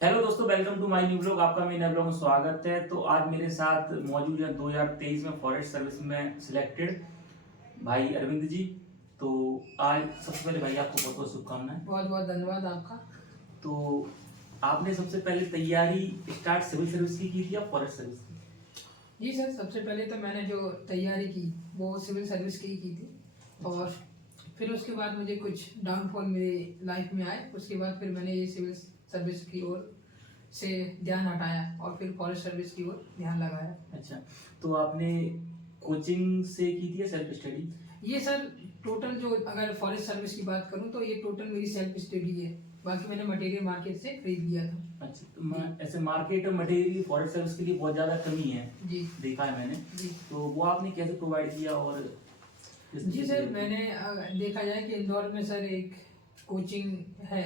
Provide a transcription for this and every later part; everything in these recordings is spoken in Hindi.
हेलो दोस्तों, welcome to my new blog. आपका मेरे नए ब्लॉग में स्वागत है। तो आज मेरे साथ मौजूद है 2023 में फॉरेस्ट सर्विस में सिलेक्टेड भाई अरविंद जी। तो आज सबसे पहले भाई आपको बहुत बहुत शुभकामनाएं। बहुत बहुत धन्यवाद आपका। तो आपने सबसे पहले तैयारी स्टार्ट सिविल सर्विस की थी या फॉरेस्ट सर्विस की? जी सर, सबसे पहले तो मैंने जो तैयारी की वो सिविल सर्विस की थी। और फिर उसके बाद मुझे कुछ डाउनफॉल मेरी लाइफ में आए। उसके बाद फिर मैंने ये सिविल सर्विस की ओर से ध्यान हटाया और फिर फॉरेस्ट सर्विस की ओर ध्यान लगाया। अच्छा, तो आपने कोचिंग से की थी या सेल्फ स्टडी? ये सर टोटल जो अगर फॉरेस्ट सर्विस की बात करूं तो ये टोटल मेरी सेल्फ स्टडी है। बाकी मैंने मटेरियल मार्केट से खरीद लिया था। अच्छा, तो ऐसे मार्केट में मटेरियल फॉरेस्ट सर्विस के लिए बहुत ज़्यादा कमी है, जी देखा है मैंने। जी तो वो आपने कैसे प्रोवाइड किया? और जी सर, मैंने देखा जाए कि इंदौर में सर एक कोचिंग है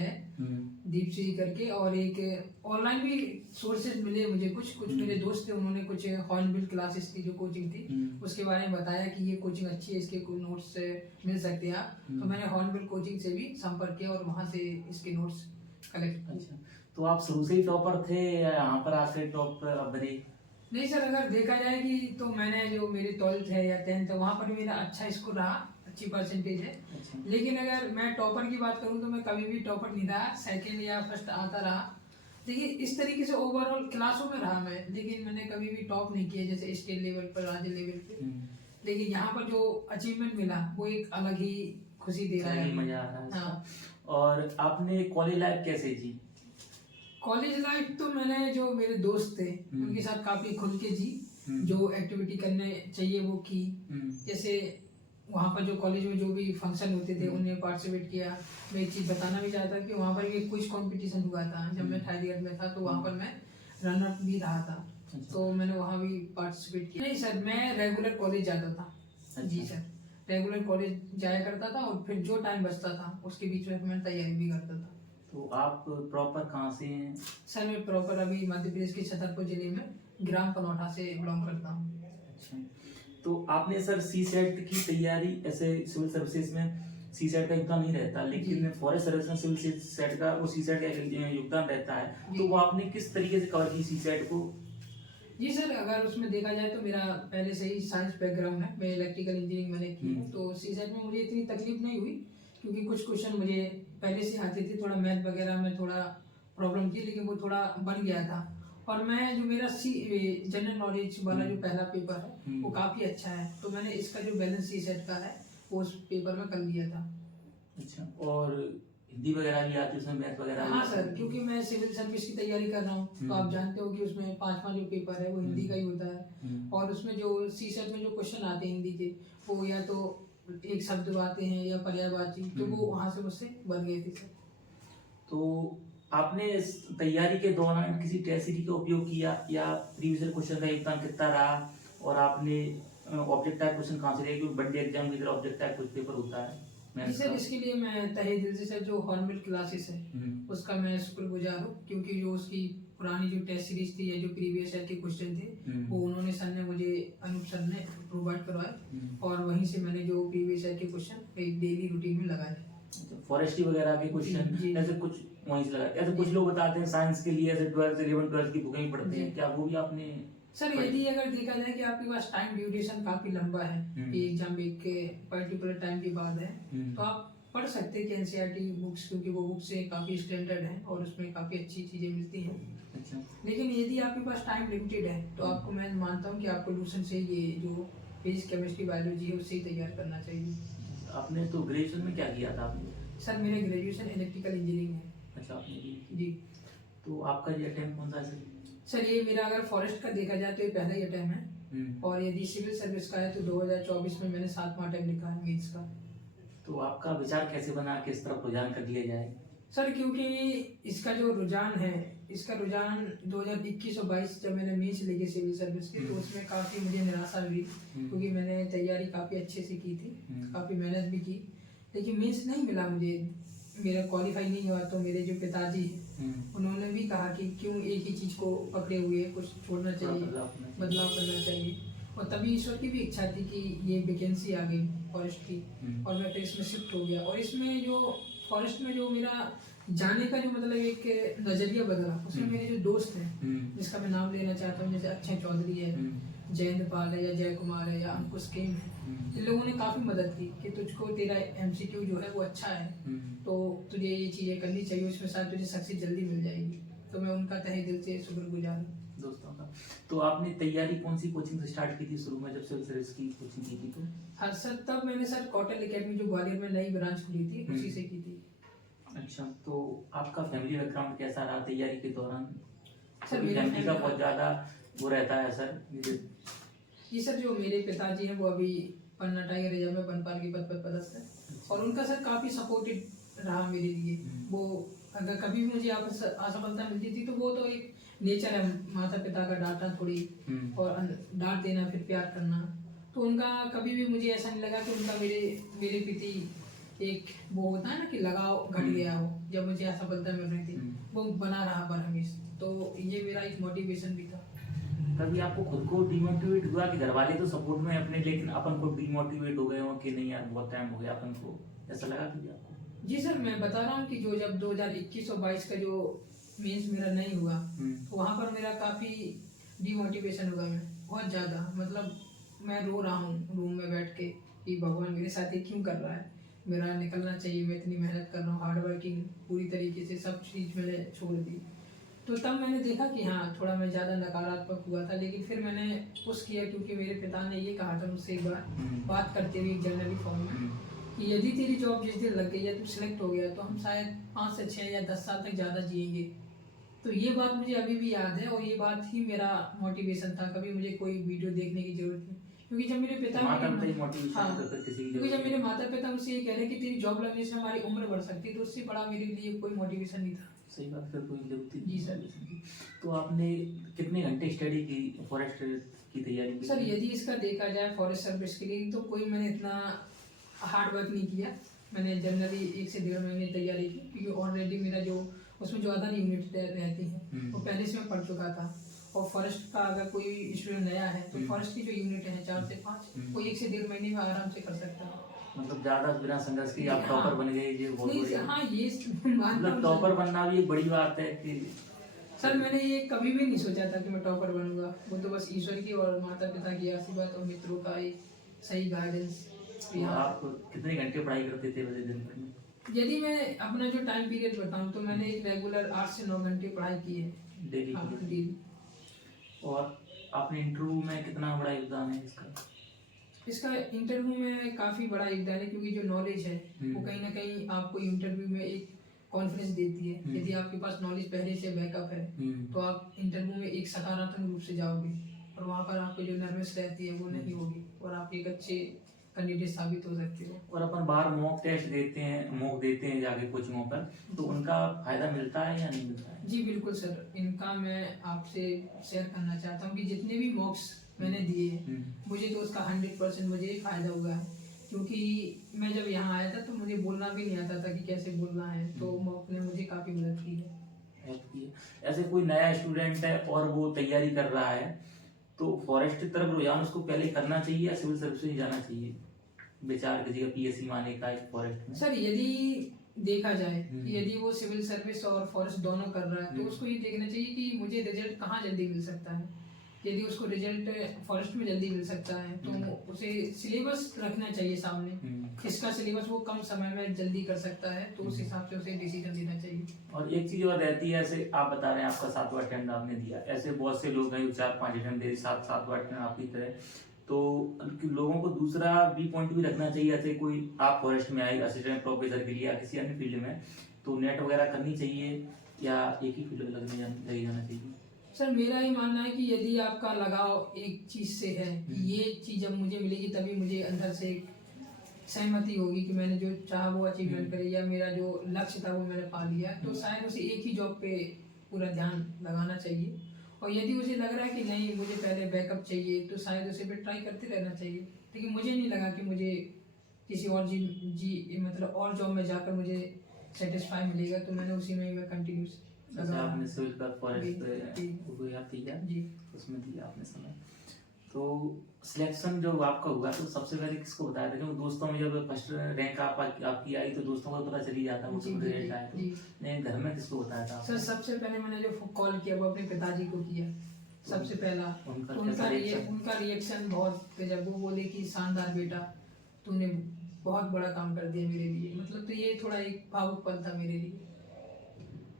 दीप श्री करके, और एक ऑनलाइन भी सोर्सेज मिले मुझे। कुछ मेरे दोस्त थे, उन्होंने कुछ हॉर्नबिल क्लासेस की जो कोचिंग थी उसके बारे में बताया कि ये कोचिंग अच्छी है, इसके कुछ नोट्स मिल सकते हैं आप। तो मैंने हॉर्नबिल कोचिंग से भी संपर्क किया और वहां से इसके नोट्स कलेक्ट किए। अच्छा, तो आप शुरू से ही टॉपर थे या यहाँ पर आकर टॉप बने? नहीं सर, अगर देखा जाए कि तो मैंने जो मेरी 12th है या 10th है वहाँ पर भी मेरा अच्छा स्कोर रहा, अच्छी परसेंटेज है। अच्छा। लेकिन अगर मैं टॉपर की बात करूँ तो मैं कभी भी टॉपर नहीं रहा, सेकंड या फर्स्ट आता रहा। देखिए इस तरीके से ओवरऑल क्लासों में रहा मैं, लेकिन मैंने कभी भी टॉप नहीं किया जैसे स्टेट लेवल पर, राज्य लेवल पे। लेकिन यहाँ पर जो अचीवमेंट मिला वो एक अलग ही खुशी दे रहा है, मजा आ रहा है। हाँ। और आपने कॉलेज लाइफ कैसे जी? कॉलेज लाइफ तो मैंने जो मेरे दोस्त थे उनके साथ काफी खुल के जी, जो एक्टिविटी करने चाहिए वो की। जैसे वहाँ पर जो कॉलेज में जो भी फंक्शन होते थे उनमें पार्टिसिपेट किया। मैं एक चीज बताना भी चाहता कि वहाँ पर एक क्विज कंपटीशन हुआ था जब मैं थर्ड ईयर में था, तो वहाँ पर मैं रनर भी रहा था। तो मैंने वहाँ भी पार्टिसिपेट किया। नहीं सर, मैं रेगुलर कॉलेज जाता था। जी सर, रेगुलर कॉलेज जाया करता था और फिर जो टाइम बचता था उसके बीच में मैं तैयारी भी करता था। तो आप प्रॉपर कहाँ से हैं? सर मैं प्रॉपर अभी मध्य प्रदेश के छतरपुर जिले में ग्राम पनौटा से बिलोंग करता हूँ। अच्छा, तो आपने सर सी सेट की तैयारी, ऐसे सिविल सर्विसेज में सी सेट का योगदान नहीं रहता, लेकिन फॉरेस्ट सर्विस में सिविल सेट का वो सी सेट का योगदान रहता है। तो वो आपने किस तरीके से कवर की सी सेट को? जी सर, अगर उसमें देखा जाए तो मेरा पहले से ही साइंस बैकग्राउंड है, मैं इलेक्ट्रिकल इंजीनियरिंग मैंने की है। तो सी सेट में मुझे इतनी तकलीफ नहीं हुई क्योंकि कुछ क्वेश्चन मुझे पहले से आते थे। थोड़ा मैथ वगैरह में थोड़ा प्रॉब्लम थी, लेकिन वो थोड़ा बन गया था। और मैं जो मेरा जनरल नॉलेज वाला जो पहला पेपर है वो काफी अच्छा है, तो मैंने इसका जो बैलेंस सी सेट का है वो उस पेपर में कर लिया था। अच्छा, और हिंदी वगैरह भी आती है उसमें, मैथ वगैरह? हाँ सर, क्योंकि मैं सिविल सर्विस की तैयारी कर रहा हूँ तो आप जानते हो कि उसमें 5वां जो पेपर है वो हिंदी का ही होता है। और उसमें जो सी सेट में जो क्वेश्चन आते हैं हिंदी के, वो या तो एक शब्द आते हैं या पर्यायवाची, तो वो वहां से मुझसे बन गए थे सर। तो आपने इस तैयारी के दौरान किसी टेस्ट सीरीज का उपयोग किया या प्रीवियस क्वेश्चन का योगदान कितना रहा? और आपने ऑब्जेक्ट टाइप क्वेश्चन कहाँ से लिया, क्योंकि बड़े एग्जाम की तरह ऑब्जेक्ट टाइप कुछ पेपर होता है सर इसके लिए मैं तहे दिल से सर जो हॉर्नबिल क्लासेस है उसका मैं शुक्रगुजार हूँ, क्योंकि जो उसकी पुरानी जो टेस्ट सीरीज थी या जो प्रीवियस ईयर के क्वेश्चन थे वो उन्होंने सर ने मुझे अनूप सर ने प्रोवाइड करवाए, और वहीं से मैंने जो प्रीवियस ईयर के क्वेश्चन एक डेली रूटीन में लगाए। फॉरेस्ट्री वगैरह के क्वेश्चन ऐसे कुछ वहीं से लगाए? ऐसे कुछ लोग बताते हैं साइंस के लिए ऐसे 12th 11 12th की बुकें ही पढ़ते हैं, क्या वो भी आपने? सर यदि अगर देखा जाए कि आपके पास टाइम ड्यूरेशन काफी लंबा है कि एग्जाम एक पर्टिकुलर टाइम के बाद है, तो आप पढ़ सकते हैं कि एनसीईआरटी बुक्स, क्योंकि वो बुक्स काफी स्टैंडर्ड है और उसमें काफी अच्छी चीजें मिलती हैं। अच्छा, लेकिन यदि आपके पास टाइम लिमिटेड है तो आपको मैं मानता हूँ कि आपको ट्यूशन से ये जो फिजिक्स केमिस्ट्री बायोलॉजी है उससे ही तैयार करना चाहिए। आपने तो ग्रेजुएशन में क्या किया था आपने? सर मेरे ग्रेजुएशन इलेक्ट्रिकल इंजीनियरिंग है। अच्छा, आपने जी। तो आपका ये अटेम्प्ट कौन सा है सर? सर ये मेरा अगर फॉरेस्ट का देखा जाए तो ये पहला ही अटेम्प्ट है, और यदि सिविल सर्विस का है तो 2024 में मैंने 7वां अटेम्प्ट लिखा है मेंस का। तो आपका विचार कैसे बना किस तरफ रुझान कर लिया जाए? सर क्योंकि इसका जो रुझान है, इसका रुझान 2021 और 22 जब मैंने मेंस लिखी सिविल सर्विस की तो उसमें काफी मुझे निराशा हुई, क्योंकि मैंने तैयारी काफी अच्छे से की थी, काफी मेहनत भी की, लेकिन मेंस नहीं मिला मुझे, मेरा क्वालिफाई नहीं हुआ। तो मेरे जो पिताजी उन्होंने भी कहा कि क्यों एक ही चीज को पकड़े हुए, कुछ छोड़ना चाहिए, बदलाव करना चाहिए। और तभी ईश्वर की भी इच्छा थी कि ये वैकेंसी आ गई फॉरेस्ट की, और मैं फिर इसमें शिफ्ट हो गया। और इसमें जो फॉरेस्ट में जो मेरा जाने का जो मतलब एक नजरिया बदला उसमें मेरे जो दोस्त हैं जिसका मैं नाम लेना चाहता हूँ, जैसे अक्षय चौधरी है, जयंत पाल है, या जय कुमार है, या अंकुश केम है, इन लोगों ने काफ़ी मदद की कि तुझको तेरा MCQ जो है वो अच्छा है, तो तुझे ये चीज़ें करनी चाहिए, उसमें शायद तुझे सक्सेस जल्दी मिल जाएगी। तो मैं उनका तहे दिल से शुक्रगुजार हूँ दोस्तों का। तो आपने तैयारी कौन सी कोचिंग से स्टार्ट की थी शुरू में, जब सिविल सर्विस की कोचिंग की थी तो? हाँ सर, तब मैंने सर कौटल एकेडमी जो ग्वालियर में नई ब्रांच खुली थी उसी से की थी। अच्छा, तो आपका फैमिली बैकग्राउंड कैसा रहा तैयारी के दौरान? सर मेरी मेरा फैमिली का बहुत ज़्यादा वो रहता है सर। जी सर, जो मेरे पिताजी हैं वो अभी पन्ना टाइगर रिजर्व में बनपाल के पद पर पदस्थ है, और उनका सर काफ़ी सपोर्टिव रहा मेरे लिए। वो अगर कभी भी मुझे असफलता मिलती थी तो वो तो एक नेचर है माता पिता का, डांटना थोड़ी और डांट देना फिर प्यार करना, तो उनका कभी भी मुझे ऐसा नहीं लगा कि उनका मेरे प्रति एक वो होता है ना कि लगाव घट गया हो जब मुझे असफलता मिल रही थी, वो बना रहा बरहमेश। तो ये मेरा एक मोटिवेशन भी था। कभी आपको खुद को डिमोटिवेट हुआ कि घर वाले तो सपोर्ट में अपने, लेकिन अपन को डिमोटिवेट हो गए हो कि नहीं यार बहुत टाइम हो गया, अपन को ऐसा लगा कभी आपको? जी सर, मैं बता रहा हूँ कि जो जब 2021 और 22 का जो मेंस मेरा नहीं हुआ तो वहाँ पर मेरा काफ़ी डिमोटिवेशन हुआ, मैं बहुत ज़्यादा, मतलब मैं रो रहा हूँ रूम में बैठ के कि भगवान मेरे साथ ये क्यों कर रहा है, मेरा निकलना चाहिए, मैं इतनी मेहनत कर रहा हूँ, हार्ड वर्किंग पूरी तरीके से सब चीज़ मैंने छोड़ दी। तो तब मैंने देखा कि हाँ थोड़ा मैं ज़्यादा नकारात्मक हुआ था, लेकिन फिर मैंने पुश किया क्योंकि मेरे पिता ने ये कहा था मुझसे एक बार बात करते हुए एक जनरली फॉर्म में कि यदि तेरी जॉब जिस दिन लग गई या तू सिलेक्ट हो गया तो हम शायद 5 से 6 या 10 साल तक ज़्यादा जिएंगे। तो ये बात मुझे अभी भी याद है और ये बात ही मेरा मोटिवेशन था, कभी मुझे कोई वीडियो देखने की जरूरत नहीं, क्योंकि जब मेरे पिता क्योंकि जब मेरे माता पिता मुझसे ये कह रहे कि तेरी जॉब लगने से हमारी उम्र बढ़ सकती है, तो उससे बड़ा मेरे लिए कोई मोटिवेशन नहीं था। सही बात, फिर कोई जरूरत जी सर। तो आपने कितने घंटे स्टडी की फॉरेस्ट की तैयारी की? सर यदि इसका देखा जाए फॉरेस्ट सर्विस के लिए तो कोई मैंने इतना हार्ड वर्क नहीं किया, मैंने जनरली 1 से 1.5 महीने तैयारी की, क्योंकि ऑलरेडी मेरा जो उसमें जो अदर यूनिट रहती हैं वो पहले से मैं पढ़ चुका था, और फॉरेस्ट का अगर कोई स्टूडेंट नया है तो फॉरेस्ट की जो यूनिट है 4 से 5 वो 1 से 1.5 महीने में आराम से कर सकता है। मतलब ज्यादा बिना संघर्ष के आप टॉपर बन गए, ये बहुत बड़ी हाँ ये मतलब टॉपर बनना भी एक बड़ी बात है कि सर मैंने ये कभी भी नहीं सोचा था कि मैं टॉपर बनूंगा, वो तो बस ईश्वर की और माता पिता की आशीर्वाद और मित्रों का एक सही गाइडेंस। तो आप कितने घंटे पढ़ाई करते थे वैसे दिन भर में? यदि मैं अपना जो टाइम पीरियड बताऊं तो मैंने एक रेगुलर 8 से 9 घंटे पढ़ाई की है डेली। और आपने इंटरव्यू में कितना बड़ा योगदान है इसका इंटरव्यू में काफ़ी बड़ा योगदान है, क्योंकि जो नॉलेज है वो कहीं ना कहीं आपको इंटरव्यू में एक कॉन्फिडेंस देती है। यदि आपके पास नॉलेज पहले से बैकअप है तो आप इंटरव्यू में एक सकारात्मक रूप से जाओगे, और वहाँ पर आपको जो नर्वस रहती है वो नहीं होगी, और आप एक अच्छे कैंडिडेट साबित हो सकते हो। और अपन बाहर मॉक टेस्ट देते हैं जाके कोचिंगों पर, तो उनका फायदा मिलता है या नहीं मिलता है? जी बिल्कुल सर, इनका मैं आपसे शेयर करना चाहता हूँ कि जितने भी मॉक्स मैंने दिए मुझे तो उसका 100% मुझे फायदा हुआ है, क्योंकि मैं जब यहाँ आया था तो मुझे बोलना भी नहीं आता था कि कैसे बोलना है, तो मॉक ने मुझे काफ़ी मदद की है। ऐसे कोई नया स्टूडेंट है और वो तैयारी कर रहा है, तो फॉरेस्ट की तरफ रुझान उसको पहले करना चाहिए या सिविल सर्विस में जाना चाहिए? विचार कीजिएगा PSC माने का एक फॉरेस्ट में। सर यदि देखा जाए कि यदि वो सिविल सर्विस और फॉरेस्ट दोनों कर रहा है तो उसको ये देखना चाहिए कि मुझे रिजल्ट कहाँ जल्दी मिल सकता है। यदि उसको रिजल्ट फॉरेस्ट में जल्दी मिल सकता है तो उसे सिलेबस रखना चाहिए सामने, इसका सिलेबस वो कम समय में जल्दी कर सकता है, तो उस हिसाब से उसे डिसीजन देना चाहिए। और एक चीज और रहती है, ऐसे आप बता रहे हैं आपका 7वां अटेम्प्ट आपने दिया, ऐसे बहुत से लोग हैं 4-5 अटेम्प्ट दे 7वां अटेम्प्ट आपकी तरह, तो लोगों को दूसरा भी पॉइंट भी रखना चाहिए। ऐसे कोई आप फॉरेस्ट में आए असिस्टेंट प्रोफेसर के लिए या किसी अन्य फील्ड में, तो नेट वगैरह करनी चाहिए या एक ही फील्ड में लगे जाना चाहिए? सर मेरा ये मानना है कि यदि आपका लगाव एक चीज से है कि ये चीज जब मुझे मिलेगी तभी मुझे अंदर से एक सहमति होगी कि मैंने जो चाहा वो अचीवमेंट करी या मेरा जो लक्ष्य था वो मैंने पा लिया, तो शायद उसे एक ही जॉब पे पूरा ध्यान लगाना चाहिए। और यदि उसे लग रहा है कि नहीं मुझे पहले बैकअप चाहिए तो शायद उसे भी ट्राई करते रहना चाहिए, लेकिन मुझे नहीं लगा कि मुझे किसी और मतलब और जॉब में जाकर मुझे सेटिस्फाई मिलेगा, तो मैंने उसी में मैं कंटिन्यूस आपने सिविल का फॉरेस्ट पे हो गया तैयार, जी उसमें दिया आपने समय। तो सिलेक्शन जो आपका हुआ तो सबसे पहले किसको बताया था? क्योंकि दोस्तों में जब फर्स्ट रैंक आपकी आई तो दोस्तों को पता चल ही जाता है वो जी, सब जी, रिजल्ट आया तो जी। नहीं, घर में किसको बताया था सर आपने? सबसे पहले मैंने जो कॉल किया वो अपने पिताजी को किया सबसे पहला। उनका तो कैसा रिएक्शन? उनका रिएक्शन बहुत, जब वो बोले कि शानदार बेटा, तूने बहुत बड़ा काम कर दिया मेरे लिए, मतलब तो ये थोड़ा एक भावुक पल था मेरे लिए।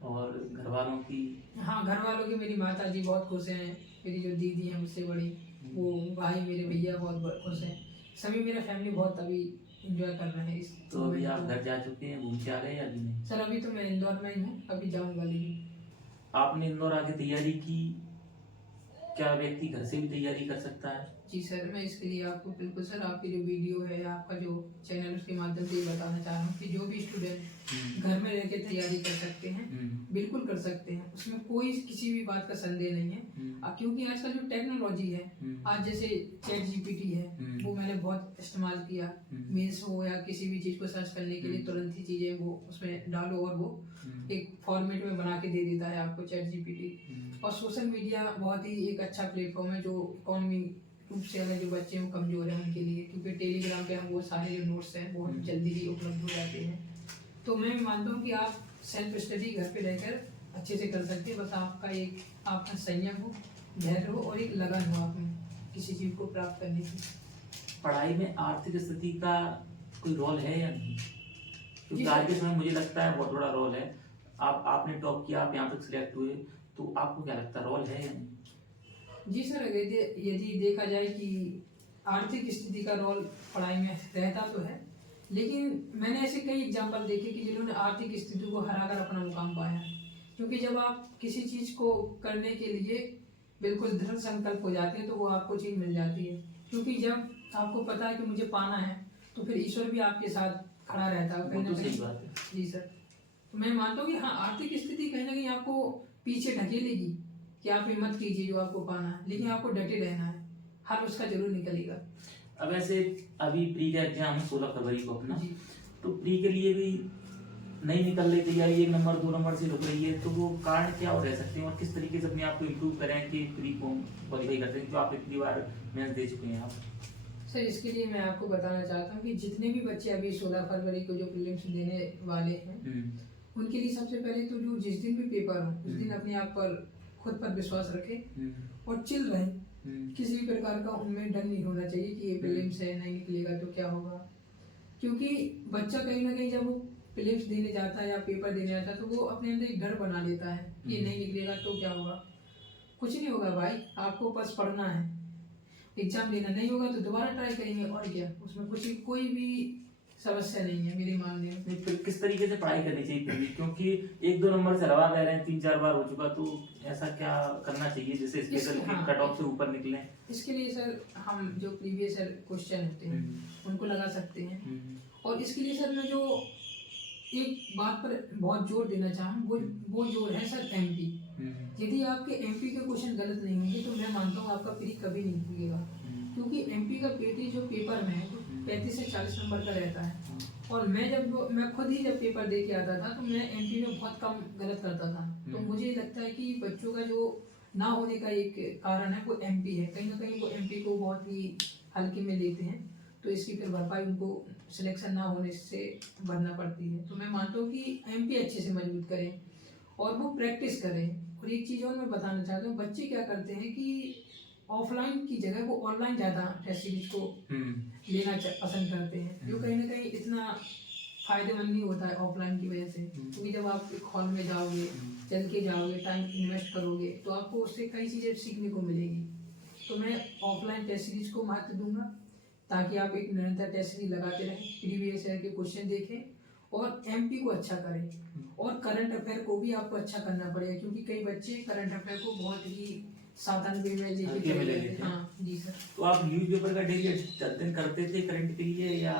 और घर वालों की? हाँ, घर वालों की मेरी माता जी बहुत खुश हैं, मेरी जो दीदी है मुझसे बड़ी, वो भाई मेरे भैया बहुत खुश हैं, सभी मेरा फैमिली बहुत अभी इंजॉय कर रहे हैं इस तो अभी moment आप को। घर जा चुके हैं, घूम के आ गए या अभी नहीं? सर अभी तो मैं इंदौर में ही हूँ, अभी जाऊँगा लेकिन। आपने इंदौर आके तैयारी की, क्या व्यक्ति घर से भी तैयारी कर सकता है? जी सर, मैं इसके लिए आपको बिल्कुल सर, आपकी जो वीडियो है, आपका जो चैनल, उसके माध्यम से ये बताना चाह रहा हूँ कि जो भी स्टूडेंट घर में रह के तैयारी कर सकते हैं, बिल्कुल कर सकते हैं, उसमें कोई किसी भी बात का संदेह नहीं है। क्योंकि आजकल जो टेक्नोलॉजी है, आज जैसे चैट जीपीटी है, वो मैंने बहुत इस्तेमाल किया, मेल्स हो या किसी भी चीज़ को सर्च करने के लिए तुरंत ही चीज़ें वो उसमें डालो और वो एक फॉर्मेट में बना के दे देता है आपको चैट जीपीटी। और सोशल मीडिया बहुत ही एक अच्छा प्लेटफॉर्म है जो इकोनॉमी रूप से अगर जो बच्चे वो कमजोर हैं उनके लिए, क्योंकि टेलीग्राम पे हम वो सारे जो नोट्स हैं बहुत जल्दी ही उपलब्ध हो जाते हैं। तो मैं मानता हूँ कि आप सेल्फ स्टडी घर पे रहकर अच्छे से कर सकते हैं, बस आपका संयम हो, धैर्य हो और एक लगन हो आप में किसी चीज़ को प्राप्त करने की। पढ़ाई में आर्थिक स्थिति का कोई रोल है या नहीं? क्योंकि जी आज के सर। समय मुझे लगता है बहुत बड़ा रोल है। आपने टॉप किया, आप यहाँ तक सिलेक्ट हुए, तो आपको क्या लगता है रोल है या नहीं? जी सर, यदि देखा जाए कि आर्थिक स्थिति का रोल पढ़ाई में रहता तो है, लेकिन मैंने ऐसे कई एग्जाम्पल देखे कि जिन्होंने आर्थिक स्थिति को हराकर अपना मुकाम पाया है। क्योंकि जब आप किसी चीज़ को करने के लिए बिल्कुल दृढ़ संकल्प हो जाते हैं तो वो आपको चीज़ मिल जाती है। क्योंकि जब आपको पता है कि मुझे पाना है तो फिर ईश्वर भी आपके साथ खड़ा रहता है कहीं वो ना तो सही कहीं। बात है। जी सर, तो मैं मानता हूँ कि हाँ, आर्थिक स्थिति कहीं ना कहीं आपको पीछे ढकेलेगी कि आप ये मत कीजिए जो आपको पाना है, लेकिन आपको डटे रहना है, हल उसका जरूर निकलेगा। अब ऐसे अभी प्री का एग्जाम है 16 फरवरी को अपना, जी। तो प्री के लिए भी नहीं निकल रही तैयारी, 1 नंबर 2 नंबर से रुक रही है, तो वो कारण क्या हो रह सकते हैं और किस तरीके से अपने आप को इम्प्रूव करें कि प्री को क्वालिफाई करते हैं, जो आप इतनी बार मेहनत दे चुके हैं आप? सर इसके लिए मैं आपको बताना चाहता हूँ कि जितने भी बच्चे अभी 16 फरवरी को जो प्रीलिम्स देने वाले हैं, उनके लिए सबसे पहले तो जो जिस दिन भी पेपर हो उस दिन अपने आप पर खुद पर विश्वास रखें और चिल रहें। किसी भी प्रकार का उनमें डर नहीं होना चाहिए कि ये प्रीलिम्स है, नहीं निकलेगा तो क्या होगा। क्योंकि बच्चा कहीं ना कहीं जब वो प्रीलिम्स देने जाता है या पेपर देने जाता है तो वो अपने अंदर एक डर बना लेता है कि ये नहीं निकलेगा तो क्या होगा। कुछ नहीं होगा भाई, आपको बस पढ़ना है, एग्जाम देना, नहीं होगा तो दोबारा ट्राई करेंगे और क्या, उसमें कोई भी समस्या नहीं है मेरे मानने में। नहीं, फिर किस तरीके से पढ़ाई करनी चाहिए फिर भी? क्योंकि 1-2 नंबर से रवा रह रहे हैं, 3-4 बार हो चुका, तो ऐसा क्या करना चाहिए जिससे स्पेशल कट ऑफ से ऊपर निकले? इसके लिए सर हम जो प्रीवियस ईयर क्वेश्चन होते हैं उनको लगा सकते हैं। और इसके लिए सर मैं जो एक बात पर बहुत जोर देना चाहूँ वो जोर है सर एमपी। यदि आपके एमपी के क्वेश्चन गलत नहीं होंगे तो मैं मानता हूँ आपका प्री कभी नहीं खुलेगा। क्योंकि एमपी का पेटी जो पेपर में है तो 35 से 40 नंबर का रहता है। और मैं खुद ही जब पेपर दे के आता था तो मैं एमपी में बहुत कम गलत करता था। तो मुझे लगता है कि बच्चों का जो ना होने का एक कारण है वो एमपी है। कहीं ना कहीं वो एमपी को बहुत ही हल्के में लेते हैं, तो इसकी फिर भरपाई उनको सिलेक्शन ना होने से भरना पड़ती है। तो मैं मानता हूँ कि एमपी अच्छे से मजबूत करें और वो प्रैक्टिस करें। और एक चीज़ और मैं बताना चाहता हूँ, बच्चे क्या करते हैं कि ऑफलाइन की जगह वो ऑनलाइन ज़्यादा टेस्ट सीरीज को लेना पसंद करते हैं, जो कहीं ना कहीं इतना फायदेमंद नहीं होता है ऑफलाइन की वजह से। क्योंकि जब आप एक हॉल में जाओगे, चल के जाओगे, टाइम इन्वेस्ट करोगे तो आपको उससे कई चीज़ें सीखने को मिलेगी। तो मैं ऑफलाइन टेस्ट सीरीज को महत्व दूंगा ताकि आप एक निरंतर टेस्ट सीरीज लगाते रहें, प्रीवियस ईयर के क्वेश्चन देखें और एमपी को अच्छा करें। और करंट अफेयर को भी आपको अच्छा करना पड़ेगा, क्योंकि कई बच्चे करंट अफेयर को बहुत ही सावधान वे में हल्के में ले लेते हैं। हाँ जी सर। तो आप न्यूज़पेपर का डेली अध्ययन करते थे करंट के लिए या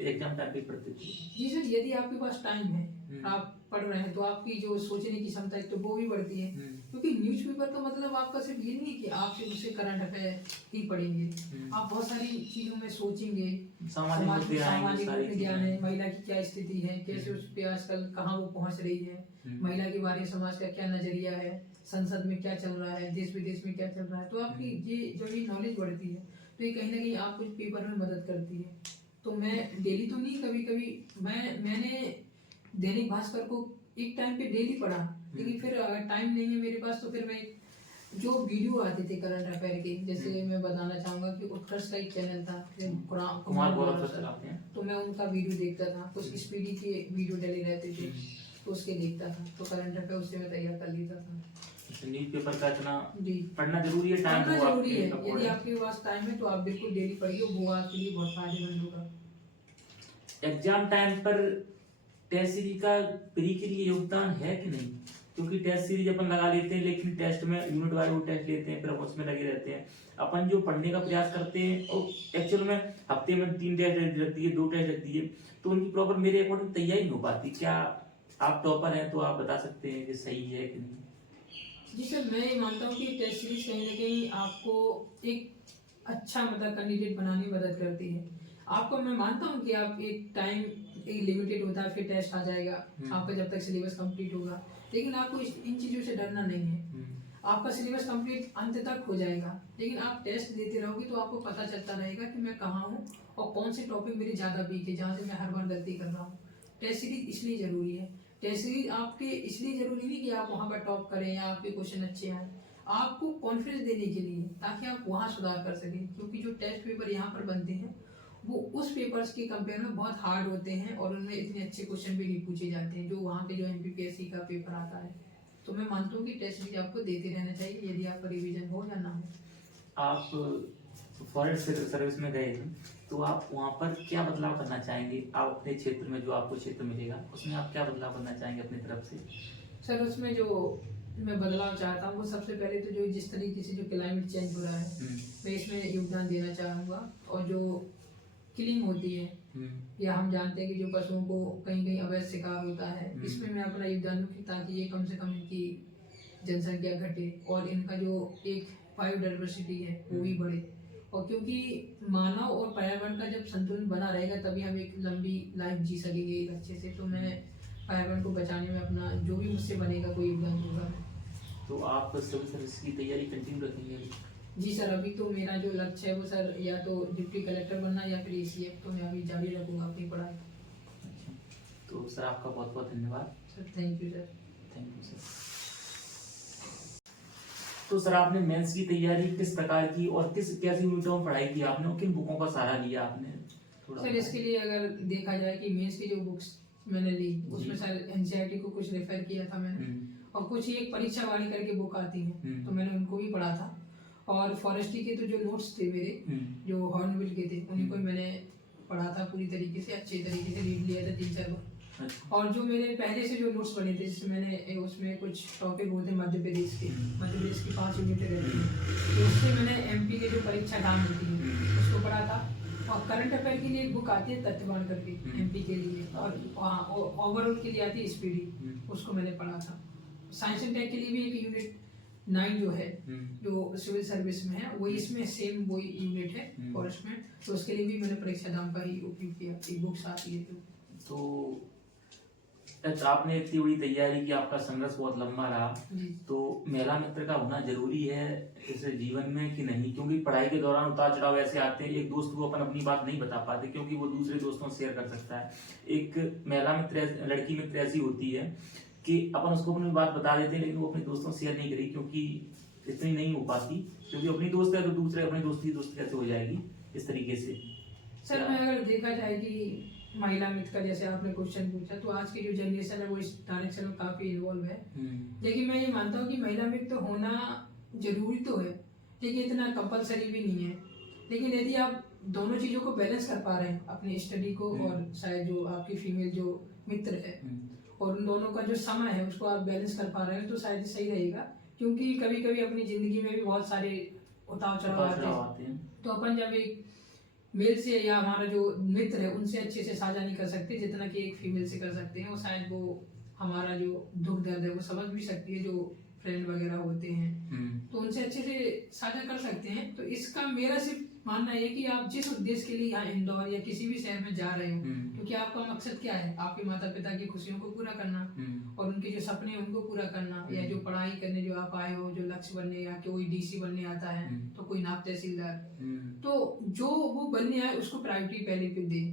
एग्जाम टाइम पे पढ़ते थे? जी सर, यदि आपके पास टाइम है, आप पढ़ रहे हैं, तो आपकी जो सोचने की क्षमता है तो वो भी बढ़ती है। क्योंकि न्यूज़पेपर का मतलब आपका सिर्फ ये नहीं है कि आप सिर्फ उससे करंट अफेयर ही पढ़ेंगे, आप बहुत सारी चीजों में सोचेंगे। सामाजिक मुद्दे ज्ञान है, महिला की क्या स्थिति है, कैसे उस पे आजकल कहाँ वो पहुंच रही है, महिला के बारे में समाज का क्या नजरिया है, संसद में क्या चल रहा है, देश विदेश में क्या चल रहा है। तो आपकी ये जब ये नॉलेज बढ़ती है तो ये कहीं ना कहीं आपको पेपर में मदद करती है। तो मैं डेली तो नहीं, कभी कभी मैंने दैनिक भास्कर को एक टाइम पे डेली पढ़ा, लेकिन फिर अगर टाइम नहीं है मेरे पास तो फिर मैं जो वीडियो आते थे करंट अफेयर के, जैसे मैं बताना चाहूंगा कि उत्कर्ष का एक चैनल था कुमार गौरव सर चलाते हैं, तो मैं उनका वीडियो देखता था। कुछ स्पीडी के वीडियो डले रहते थे तो उसके देखता था, तो करंट अफेयर उससे मैं तैयार कर लेता था। न्यूज पेपर का इतना जी पढ़ना जरूरी है, टाइम पढ़ना हो जरूरी है। आपके यदि आपके पास टाइम है तो आप बिल्कुल डेली पढ़िए, वो आपके लिए बहुत फायदेमंद होगा। एग्जाम टाइम पर टेस्ट सीरीज का प्री के लिए योगदान है कि नहीं? क्योंकि टेस्ट सीरीज अपन लगा लेते हैं लेकिन टेस्ट में यूनिट वाइज वो टेस्ट लेते हैं, फिर अपन उसमें लगे रहते हैं। अपन जो पढ़ने का प्रयास करते हैं और एक्चुअल में हफ्ते में 3 टेस्ट रख दिए, 2 टेस्ट रख दिए, तो उनकी प्रॉपर मेरे अकॉर्डिंग तैयारी नहीं हो पाती। क्या आप टॉपर हैं तो आप बता सकते हैं कि सही है कि नहीं? जी सर, मैं ये मानता हूँ कि टेस्ट सीरीज कहीं ना कहीं आपको एक अच्छा मतलब कैंडिडेट बनाने में मदद करती है। आपको मैं मानता हूँ कि आप एक टाइम एक लिमिटेड होता है, फिर टेस्ट आ जाएगा आपका जब तक सिलेबस कंप्लीट होगा, लेकिन आपको इन चीज़ों से डरना नहीं है। आपका सिलेबस कंप्लीट अंत तक हो जाएगा, लेकिन आप टेस्ट देते रहोगे तो आपको पता चलता रहेगा कि मैं कहाँ हूँ और कौन से टॉपिक मेरे ज़्यादा वीक है, जहाँ से मैं हर बार गलती कर रहा हूँ। टेस्ट सीरीज इसलिए ज़रूरी है। टेस्ट सीरीज आपके इसलिए ज़रूरी नहीं कि आप वहाँ पर टॉप करें या आपके क्वेश्चन अच्छे आए, आपको कॉन्फिडेंस देने के लिए, ताकि आप वहाँ सुधार कर सकें। क्योंकि जो टेस्ट पेपर यहाँ पर बनते हैं वो उस पेपर्स के कंपेयर में बहुत हार्ड होते हैं और उनमें इतने अच्छे क्वेश्चन भी नहीं पूछे जाते हैं जो वहाँ के जो MPPSC का पेपर आता है। तो मैं मानता हूँ कि टेस्ट सीरीज आपको देते रहना चाहिए, यदि आपका रिवीजन हो या ना हो। आप फॉरेस्ट सर्विस में गए थे तो आप वहाँ पर क्या बदलाव करना चाहेंगे? आप अपने क्षेत्र में जो आपको क्षेत्र मिलेगा उसमें आप क्या बदलाव करना चाहेंगे अपनी तरफ से? सर उसमें जो मैं बदलाव चाहता हूँ वो सबसे पहले तो जो जिस तरीके से जो क्लाइमेट चेंज हो रहा है मैं इसमें योगदान देना चाहूँगा। और जो किलिंग होती है या हम जानते हैं कि जो पशुओं को कहीं कहीं अवैध शिकार होता है, इसमें मैं अपना योगदान दूँ ताकि ये कम से कम इनकी जनसंख्या घटे और इनका जो एक बायोडाइवर्सिटी है वो भी बढ़े। और क्योंकि मानव और पर्यावरण का जब संतुलन बना रहेगा तभी हम एक लंबी लाइफ जी सकेंगे अच्छे से। तो मैं पर्यावरण को बचाने में अपना जो भी मुझसे बनेगा कोई योगदान दूंगा। तो आप सिविल सर्विस की तैयारी कंटिन्यू रखेंगे? जी सर, अभी तो मेरा जो लक्ष्य है वो सर या तो डिप्टी कलेक्टर बनना या फिर ACF, तो मैं अभी जारी रखूंगा अपनी पढ़ाई। अच्छा, तो सर आपका बहुत बहुत धन्यवाद। Sir thank you sir. Thank you sir. तो सर आपने मेंस की तैयारी किस प्रकार की और कैसी यूनिटों में पढ़ाई की आपने और किन बुकों का सहारा लिया आपने? थोड़ा सर इसके लिए अगर देखा जाए कि मेंस की जो बुक्स मैंने ली उसमें सर NCERT को कुछ रेफर किया था मैंने, और कुछ एक परीक्षा वाणी करके बुक आती है तो मैंने उनको भी पढ़ा था। और फॉरेस्ट्री के तो जो नोट्स थे मेरे जो हॉर्नबिल के थे उन्हीं को मैंने पढ़ा था पूरी तरीके से, अच्छे तरीके से रीड लिया था 3-4 बार। और जो मेरे पहले से जो नोट्स बने थे जिसमें मैंने उसमें कुछ टॉपिक होते मध्य प्रदेश के 5 यूनिट रहती है, तो उससे मैंने MP के जो परीक्षा डाल होती है उसको पढ़ा था। और करंट अफेयर के लिए एक बुक आती है तत्ववान करके MP के लिए, और ओवरऑल के लिए आती है स्पीडी, उसको मैंने पढ़ा था। साइंस एंड टेक के लिए भी एक यूनिट 9 जो है जो सिविल सर्विस में है वही इसमें सेम वही यूनिट है फॉरेस्ट में, तो उसके लिए भी मैंने परीक्षा दाम का ही उपयोग किया, बुक्स आती है। तो आपने इतनी बड़ी तैयारी की, आपका संघर्ष बहुत लंबा रहा, तो महिला मित्र का होना जरूरी है इस जीवन में कि नहीं? क्योंकि पढ़ाई के दौरान उतार चढ़ाव ऐसे आते हैं, एक दोस्त को अपन अपनी बात नहीं बता पाते क्योंकि वो दूसरे दोस्तों से शेयर कर सकता है। एक महिला मित्र लड़की मित्र ऐसी होती है कि अपन उसको अपनी बात बता देते हैं लेकिन वो अपने दोस्तों से शेयर नहीं करेगी क्योंकि इतनी नहीं हो पाती, क्योंकि अपनी दोस्त है तो दूसरे अपनी दोस्ती कैसे हो जाएगी इस तरीके से। सर मैं अगर देखा जाए कि महिला मित्र का जैसे आपने क्वेश्चन पूछा, तो आज की जो जनरेशन है वो इस डायरेक्शन में काफी इन्वॉल्व है, लेकिन मैं ये मानता हूँ कि महिला मित्र होना जरूरी तो है लेकिन इतना कंपलसरी भी नहीं है। लेकिन यदि आप दोनों चीजों को बैलेंस कर पा रहे हैं, अपनी स्टडी को और शायद जो आपकी फीमेल जो मित्र है और उन दोनों का जो समय है उसको आप बैलेंस कर पा रहे हैं तो शायद सही रहेगा। क्योंकि कभी कभी अपनी जिंदगी में भी बहुत सारे उतार चढ़ाव आते हैं, तो अपन जब एक मेल से या हमारा जो मित्र है उनसे अच्छे से साझा नहीं कर सकते जितना कि एक फीमेल से कर सकते हैं, और शायद वो हमारा जो दुख दर्द है वो समझ भी सकती है, जो फ्रेंड वगैरह होते हैं तो उनसे अच्छे से साझा कर सकते हैं। तो इसका मेरा सिर्फ मानना है कि आप जिस उद्देश्य के लिए यहाँ इंदौर या किसी भी शहर में जा रहे हो, क्योंकि आपका मकसद क्या है, आपके माता पिता की खुशियों को पूरा करना और उनके जो सपने हैं उनको पूरा करना, या जो पढ़ाई करने जो आप आए हो, जो लक्ष्य बनने, या कोई डीसी बनने आता है तो कोई नायब तहसीलदार, तो जो वो बनने आए उसको प्रायोरिटी पहले पे दे,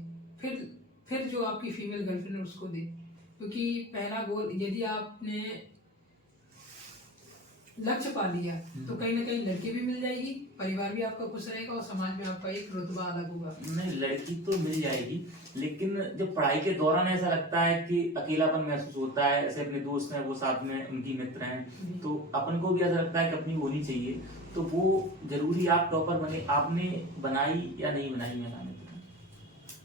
फिर जो आपकी फीमेल गर्लफ्रेंड है उसको दे। क्योंकि पहला गोल, यदि आपने लक्ष्य पा लिया तो कहीं ना कहीं लड़की भी मिल जाएगी, परिवार भी आपका खुश रहेगा और समाज में आपका एक रुतबा अलग होगा। नहीं, लड़की तो मिल जाएगी, लेकिन जब पढ़ाई के दौरान ऐसा लगता है कि अकेलापन महसूस होता है, ऐसे अपने दोस्त हैं वो साथ में उनकी मित्र हैं, तो अपन को भी ऐसा लगता है कि अपनी होनी चाहिए, तो वो जरूरी आप टॉपर बने, आपने बनाई या नहीं बनाई मेरा मित्र?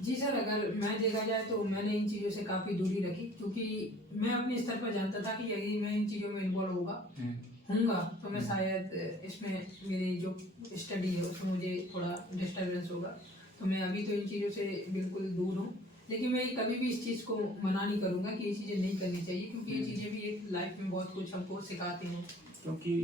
जी सर, अगर मैं देखा जाए तो मैंने इन चीज़ों से काफ़ी दूरी रखी, क्योंकि मैं अपने स्तर पर जानता था कि यदि मैं इन चीज़ों में इन्वॉल्व होऊंगा तो मैं शायद इसमें मेरी जो स्टडी है उसमें मुझे थोड़ा डिस्टर्बेंस होगा, तो मैं अभी तो इन चीज़ों से बिल्कुल दूर हूँ। लेकिन मैं कभी भी इस चीज़ को मना नहीं करूँगा कि ये चीज़ें नहीं करनी चाहिए, क्योंकि ये चीज़ें भी एक लाइफ में बहुत कुछ हमको सिखाती हैं। क्योंकि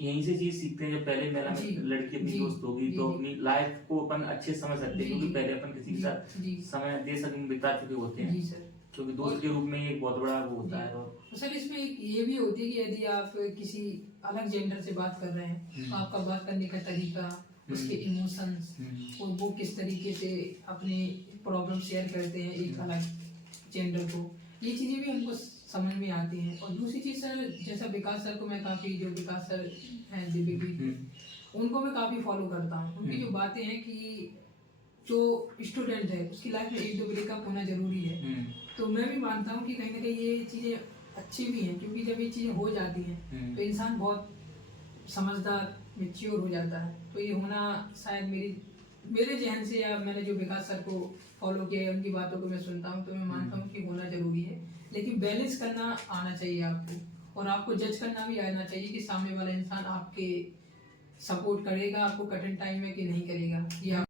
यहीं से चीज सीखते हैं, जब पहले मेला में लड़की अपनी दोस्त होगी तो अपनी लाइफ को अपन अच्छे से समझ सकते हैं, क्योंकि पहले अपन किसी के साथ समय दे सकेंगे, बिता चुके होते हैं, क्योंकि दोस्त के रूप में एक बहुत बड़ा वो होता है। और सर इसमें ये भी होती है कि यदि आप किसी अलग जेंडर से बात कर रहे हैं तो आपका बात करने का तरीका, उसके इमोशंस और वो किस तरीके से अपनी प्रॉब्लम शेयर करते हैं एक अलग जेंडर को, ये चीज़ें भी हमको समझ में आती हैं। और दूसरी चीज़ सर, जैसा विकास सर को मैं काफ़ी, जो विकास सर हैं दिव्य, उनको मैं काफ़ी फॉलो करता हूँ। उनकी जो बातें हैं कि जो स्टूडेंट है उसकी लाइफ में 1-2 ब्रेकअप होना जरूरी है, तो मैं भी मानता हूँ कि कहीं ना कहीं ये चीज़ें अच्छी भी हैं, क्योंकि जब ये चीज़ें हो जाती हैं तो इंसान बहुत समझदार, मैच्योर हो जाता है। तो ये होना शायद मेरे जहन से, या मैंने जो विकास सर को फॉलो किया है उनकी बातों को मैं सुनता हूँ, तो मैं मानता हूँ कि होना जरूरी है। लेकिन बैलेंस करना आना चाहिए आपको, और आपको जज करना भी आना चाहिए कि सामने वाला इंसान आपके सपोर्ट करेगा आपको कठिन टाइम में कि नहीं करेगा, ये